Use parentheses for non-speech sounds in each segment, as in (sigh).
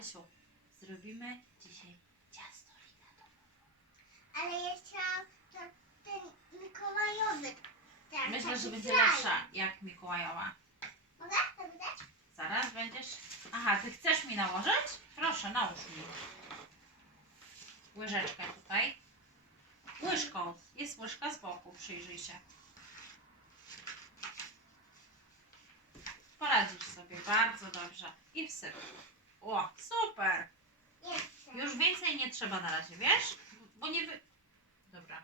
Marysiu, zrobimy dzisiaj ciasto. Ale ja chciałam to, ten mikołajowy. Ten, Myślę, taki że będzie lepsza jak Mikołajowa. Mogę? Zaraz będziesz... Aha, ty chcesz mi nałożyć? Proszę, nałóż mi. Łyżeczkę tutaj. Łyżką. Jest łyżka z boku, przyjrzyj się. Poradzisz sobie bardzo dobrze. I wsyp. O, super! Jeszcze. Już więcej nie trzeba na razie, wiesz? Bo nie wy... Dobra.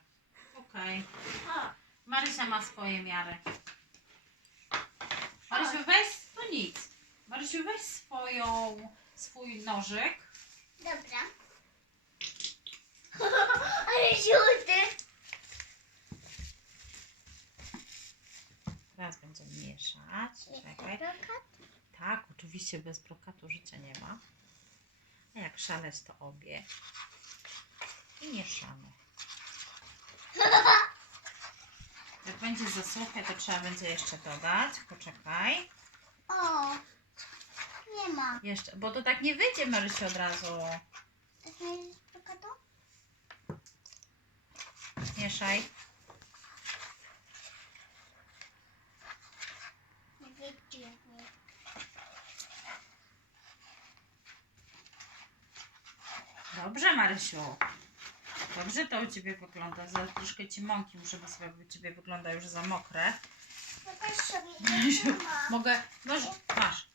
Okej. O, Marysia ma swoje miary. Marysiu, weź... To nic. Marysiu, weź swoją... swój nożyk. dobra. (laughs) Ale żółty. Teraz będziemy mieszać. Czekaj. Tak, oczywiście bez brokatu życia nie ma. A jak szaleć to obie. I mieszamy. Jak będzie za suche, to trzeba będzie jeszcze dodać. Poczekaj. O, nie ma. Jeszcze, bo to tak nie wyjdzie Marysiu od razu. Mieszaj. Nie wiedziałem. Dobrze, Marysiu. Dobrze to u Ciebie wygląda. Za troszkę Ci mąki muszę wysypać, bo u Ciebie wygląda już za mokre. Sobie mogę... Masz, masz.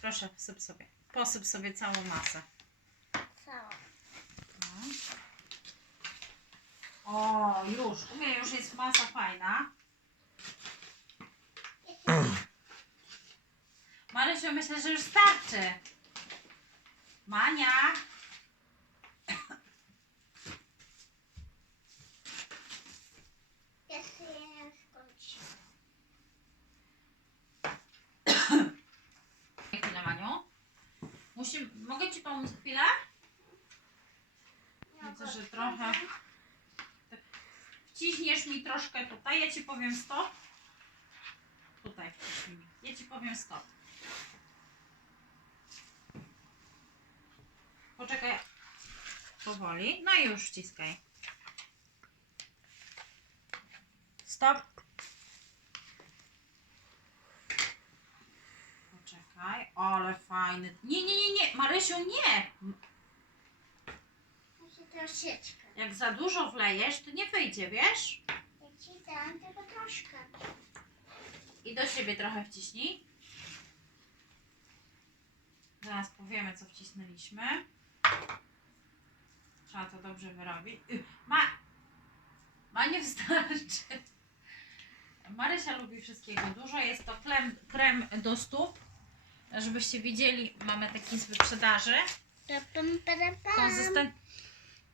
Proszę, wsyp sobie. Posyp sobie całą masę. cała. No. O, już. U mnie już jest masa fajna. Marysiu, myślę, że już starczy. Mania. Ja sobie nie skończę. Chwilę, Maniu. Musi, mogę Ci pomóc chwilę? Widzę, że trochę tak wciśniesz mi troszkę tutaj. Ja Ci powiem stop. Tutaj wciśnij. Ja Ci powiem stop. Poczekaj. Powoli. No i już wciskaj. Stop. Poczekaj. Ale fajny. Nie, nie, nie, nie. Marysiu, nie. Muszę troszeczkę. Jak za dużo wlejesz, to nie wyjdzie, wiesz? Ja ci dam tylko troszkę. I do siebie trochę wciśnij. Zaraz powiemy, co wcisnęliśmy. Trzeba to dobrze wyrobić. Y, Ma... Ma nie wystarczy. Marysia lubi wszystkiego dużo. Jest to krem, krem do stóp. Żebyście widzieli, mamy taki z wyprzedaży. Konsystent...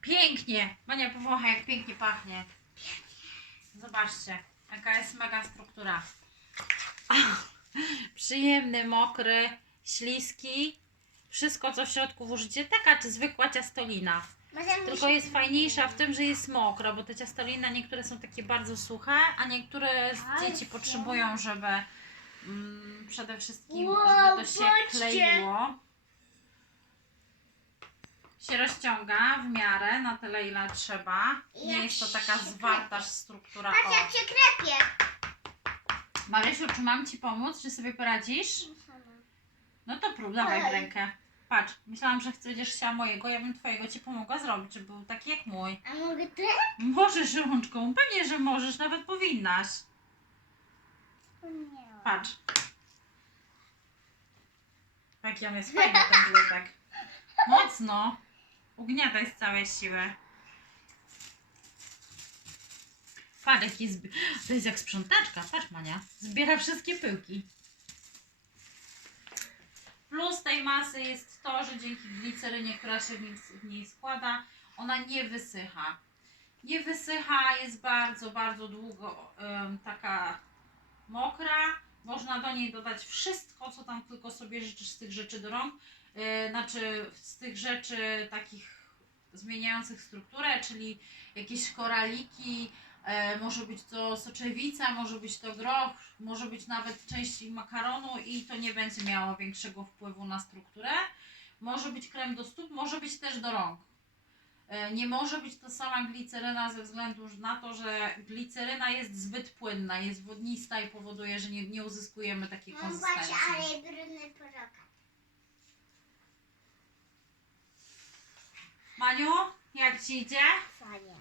Pięknie! Mania powącha, jak pięknie pachnie. Zobaczcie, jaka jest mega struktura. Przyjemny, mokry, śliski. Wszystko, co w środku włożycie, taka czy zwykła ciastolina. Tylko jest fajniejsza w tym, że jest mokra, bo te ciastolina niektóre są takie bardzo suche, a niektóre dzieci potrzebują, żeby mm, przede wszystkim, Wow, żeby to się patrzcie. kleiło. Się rozciąga w miarę, na tyle ile trzeba. Nie Jak jest to taka się zwarta klepie. struktura. Patrz O. jak się krepie. Marysiu, czy mam Ci pomóc? Czy sobie poradzisz? No to prób, dawaj w Ej. rękę. Patrz, myślałam, że chcesz chciała mojego, ja bym Twojego Ci pomogła zrobić, żeby był taki jak mój. A mogę ty? Możesz rączką, pewnie, że możesz, nawet powinnaś. Nie. Patrz. Jaki on jest fajny ten glutek. Mocno. Ugniataj z całej siły. Patrz, jaki zbi- To jest jak sprzątaczka, patrz Mania. Zbiera wszystkie pyłki. Plus tej masy jest to, że dzięki glicerynie, która się w nim- w niej składa, ona nie wysycha. Nie wysycha, jest bardzo, bardzo długo em, taka mokra. Można do niej dodać wszystko, co tam tylko sobie życzysz z tych rzeczy do rąk. Yy, znaczy z tych rzeczy takich zmieniających strukturę, czyli jakieś koraliki, e, może być to soczewica, może być to groch, może być nawet część makaronu i to nie będzie miało większego wpływu na strukturę. Może być krem do stóp, może być też do rąk. E, Nie może być to sama gliceryna ze względu na to, że gliceryna jest zbyt płynna, jest wodnista i powoduje, że nie, nie uzyskujemy takiej Mam właśnie, konsystencji. ale brudny poroka. Maniu, jak Ci idzie? Fajnie.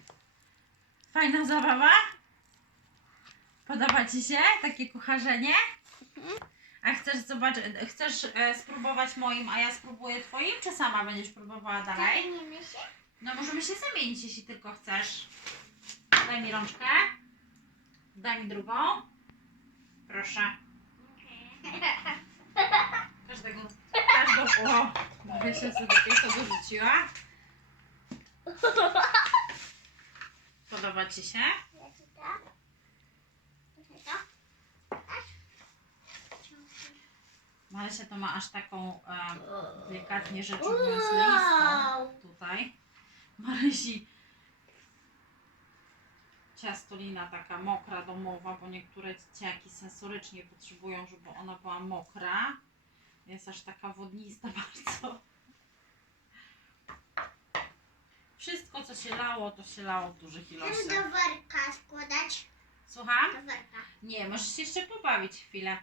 Fajna zabawa? Podoba Ci się takie kucharzenie? A chcesz zobaczyć, chcesz e, spróbować moim, a ja spróbuję Twoim, czy sama będziesz próbowała dalej? Zamienimy się? No możemy się zamienić, jeśli tylko chcesz. Daj mi rączkę. Daj mi drugą. Proszę. Każdego, każdą, o, Gdzieś się sobie tylko dorzuciła. Podoba Ci się? Marysia to ma aż taką e, delikatnie rzecz ujmując listą tutaj. Marysi ciastolina taka mokra, domowa, bo niektóre dzieciaki sensorycznie potrzebują, żeby ona była mokra. Jest aż taka wodnista (laughs) bardzo. Wszystko co się lało, to się lało w dużych Chcę ilościach. do worka składać. Słucham? Do worka. Nie, możesz się jeszcze pobawić chwilę.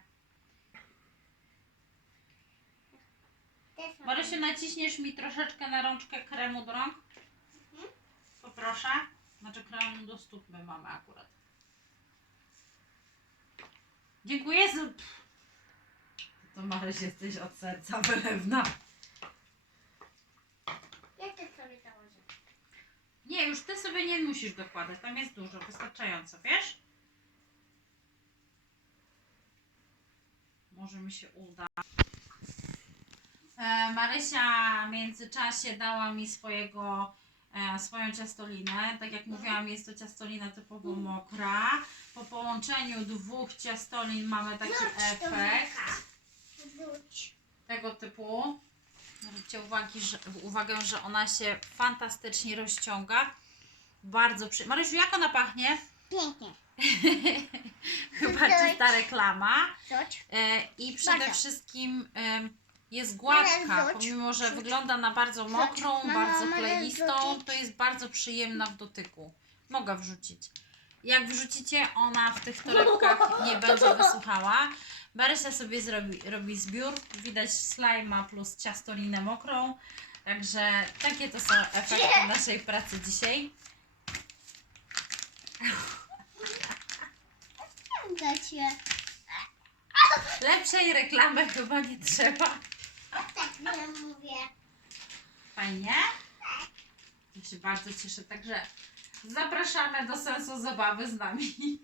Marysiu, naciśniesz mi troszeczkę na rączkę kremu do rąk? Poproszę. Znaczy kremu do stóp my mamy akurat. Dziękuję. Pff. To Maryś jesteś od serca wylewna. Ja też sobie założę. Nie, już ty sobie nie musisz dokładać. Tam jest dużo, wystarczająco, wiesz? Może mi się uda. E, Marysia w międzyczasie dała mi swojego, swoją ciastolinę. Tak jak mówiłam, jest to ciastolina typowo mokra. Po połączeniu dwóch ciastolin mamy taki efekt tego typu. Zwróćcie uwagi, że, uwagę, że ona się fantastycznie rozciąga. Bardzo przy... Marysiu, jak ona pachnie? Pięknie. (laughs) Chyba czysta reklama. E, I przede wszystkim jest gładka, pomimo że wygląda na bardzo mokrą, bardzo kleistą, to jest bardzo przyjemna w dotyku. Mogę wrzucić. Jak wrzucicie, ona w tych torebkach nie będzie wysuchała. Marysia sobie zrobi, robi zbiór. Widać slajma plus ciastolinę mokrą. Także takie to są efekty naszej pracy dzisiaj. Lepszej reklamy chyba nie trzeba. Tak ja mówię. Fajnie? Ja się bardzo cieszę, także zapraszamy do sensu zabawy z nami.